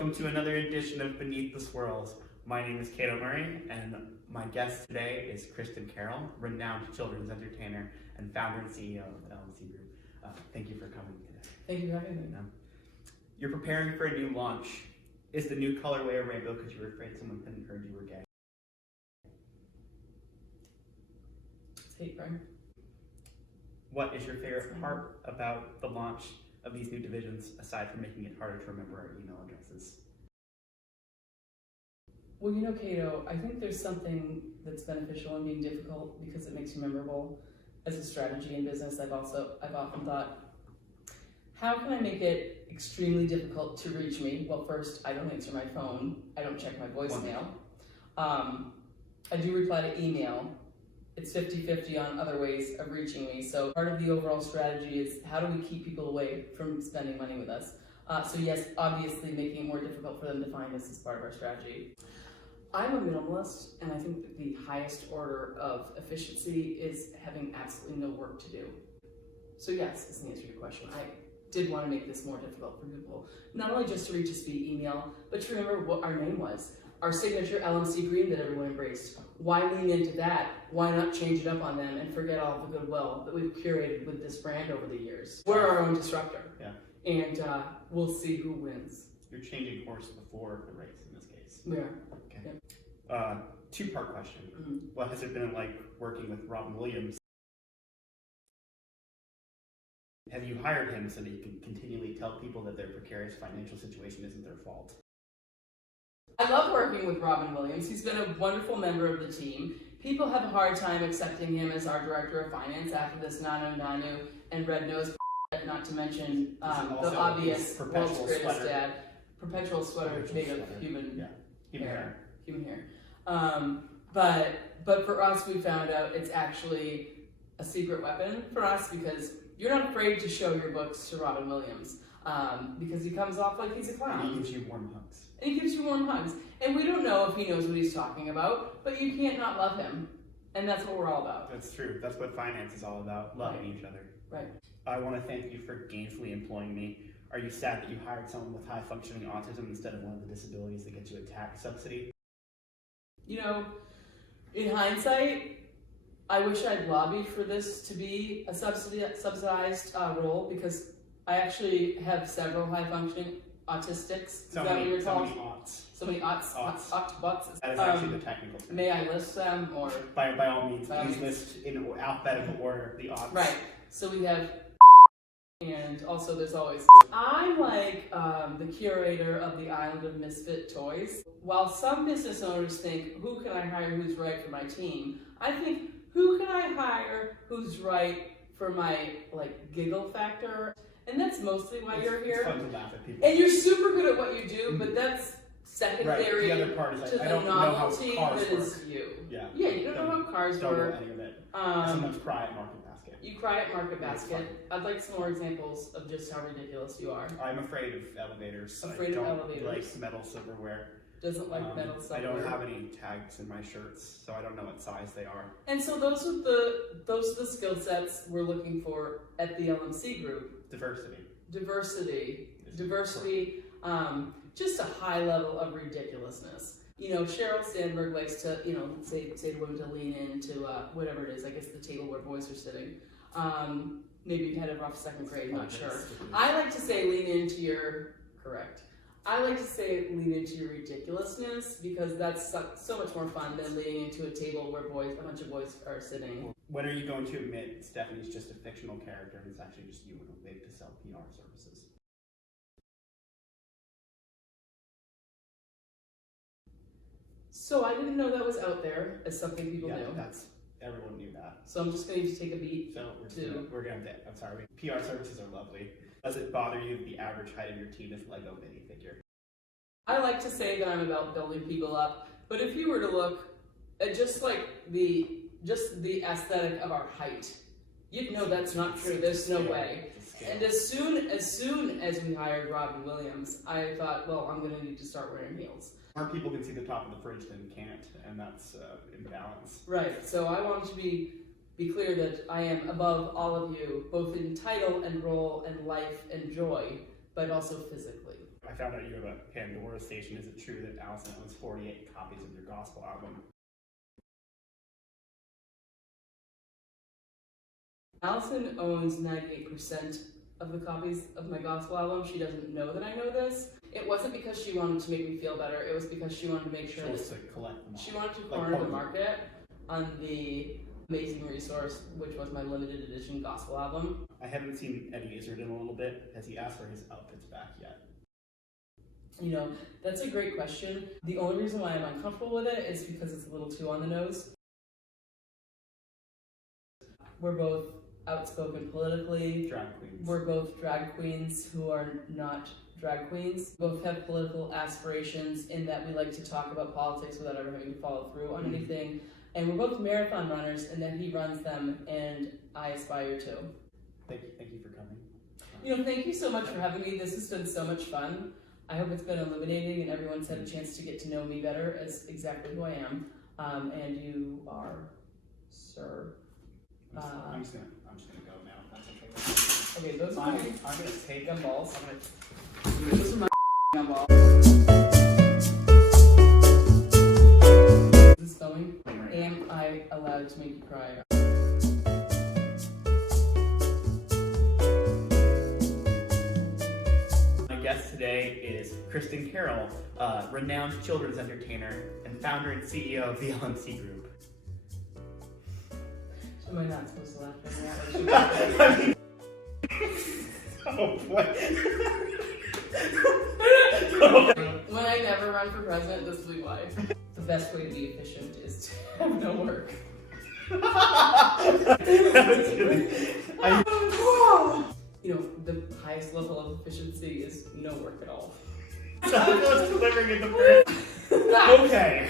Welcome to another edition of Beneath the Swirls. My name is Kato Murray, and my guest today is Kristen Carroll, renowned children's entertainer and founder and CEO of the LMC Group. Thank you for coming today. Thank you for having me. You're preparing for a new launch. Is the new colorway a rainbow because you were afraid someone hadn't heard you were gay? It's hate crime. What is your favorite part about the launch of these new divisions, aside from making it harder to remember our email addresses? Well, you know, Kato, I think there's something that's beneficial in being difficult because it makes you memorable. As a strategy in business, I've often thought, how can I make it extremely difficult to reach me? Well, first, I don't answer my phone. I don't check my voicemail. I do reply to email. It's 50-50 on other ways of reaching me. So part of the overall strategy is how do we keep people away from spending money with us? So yes, obviously making it more difficult for them to find us is part of our strategy. I'm a minimalist, and I think that the highest order of efficiency is having absolutely no work to do. So yes, is the answer to your question. I did want to make this more difficult for people, not only just to reach us via email, but to remember what our name was. Our signature LMC green that everyone embraced. Why lean into that? Why not change it up on them and forget all the goodwill that we've curated with this brand over the years? We're our own disruptor. Yeah. And we'll see who wins. You're changing course before the race in this case. We are. Okay. Yep. Two-part question. What has it been like working with Robin Williams? Have you hired him so that you can continually tell people that their precarious financial situation isn't their fault? I love working with Robin Williams. He's been a wonderful member of the team. People have a hard time accepting him as our director of finance after this Nanu Nanu and Red Nose, not to mention the obvious world's greatest dad. Perpetual sweater made of human hair. Human hair. But for us, we found out it's actually a secret weapon for us because you're not afraid to show your books to Robin Williams because he comes off like he's a clown. And he gives you warm hugs. And he gives you warm hugs. And we don't know if he knows what he's talking about, but you can't not love him. And that's what we're all about. That's true. That's what finance is all about, loving each other. Right. I want to thank you for gainfully employing me. Are you sad that you hired someone with high-functioning autism instead of one of the disabilities that gets you a tax subsidy? You know, in hindsight, I wish I'd lobbied for this to be a subsidized role because I actually have several high-functioning autistics. So many aughts. So many aughts. That is actually the technical term. May I list them? Or by all means, please list in alphabetical order the aughts. Right. So we have, and also there's always. I'm like the curator of the island of misfit toys. While some business owners think, who can I hire who's right for my team? I think, who can I hire who's right for my giggle factor? And that's mostly why you're here. It's fun to laugh at people. And you're super good at what you do, but that's secondary The other part is to I the don't know how novelty cars that work. is you. Yeah. Yeah, you don't know how cars Don't know work. any of it. I sometimes cry at Market Basket. You cry at Market Basket. I'd like some more examples of just how ridiculous you are. I'm afraid of elevators. Afraid of elevators. I don't like metal silverware. Doesn't like metal silverware. I don't have any tags in my shirts, so I don't know what size they are. And so those are the skill sets we're looking for at the LMC group. Diversity, just a high level of ridiculousness. You know, Sheryl Sandberg likes to, say to women to lean into whatever it is, I guess the table where boys are sitting. Maybe you had a rough second grade, not sure. I like to say lean into your ridiculousness because that's so much more fun than leaning into a table where a bunch of boys are sitting. When are you going to admit Stephanie's just a fictional character and it's actually just you and a wig to sell PR services? So I didn't know that was out there as something people knew. Everyone knew that. So I'm just going to need to take a beat. So we're going to, I'm sorry, PR services are lovely. Does it bother you that the average height of your team is Lego minifigure? I like to say that I'm about building people up, but if you were to look at just the aesthetic of our height, you'd know that's not true. There's no way. And as soon as we hired Robin Williams, I thought, well, I'm going to need to start wearing heels. More people can see the top of the fridge than can't, and that's imbalance. Right. So I wanted to be clear that I am above all of you, both in title and role and life and joy, but also physically. I found out you have a Pandora station. Is it true that Allison owns 48 copies of your gospel album? Allison owns 98% of the copies of my gospel album. She doesn't know that I know this. It wasn't because she wanted to make me feel better. It was because she wanted to make sure She that collect them all. she wanted to Like corner the Pokemon. market on the amazing resource, which was my limited edition gospel album. I haven't seen Eddie Izzard in a little bit. Has he asked for his outfits back yet? You know, that's a great question. The only reason why I'm uncomfortable with it is because it's a little too on the nose. We're both outspoken politically. Drag queens. We're both drag queens who are not drag queens. Both have political aspirations in that we like to talk about politics without ever having to follow through on anything. And we're both marathon runners in that he runs them and I aspire to. Thank you for coming. You know, thank you so much for having me. This has been so much fun. I hope it's been illuminating and everyone's had a chance to get to know me better as exactly who I am. And you are, sir. I'm just gonna go now. That's okay. Okay, those are my I'm gonna take gumballs. I'm gonna Those are my gumballs. Is this going? Am I allowed to make you cry? My guest today is Kristen Carroll, renowned children's entertainer and founder and CEO of the LMC Group. Am I not supposed to laugh at that? Oh boy. When I never run for president, this will be why. The best way to be efficient is to have no work. You know, the highest level of efficiency is no work at all. I was delivering it the first. Okay.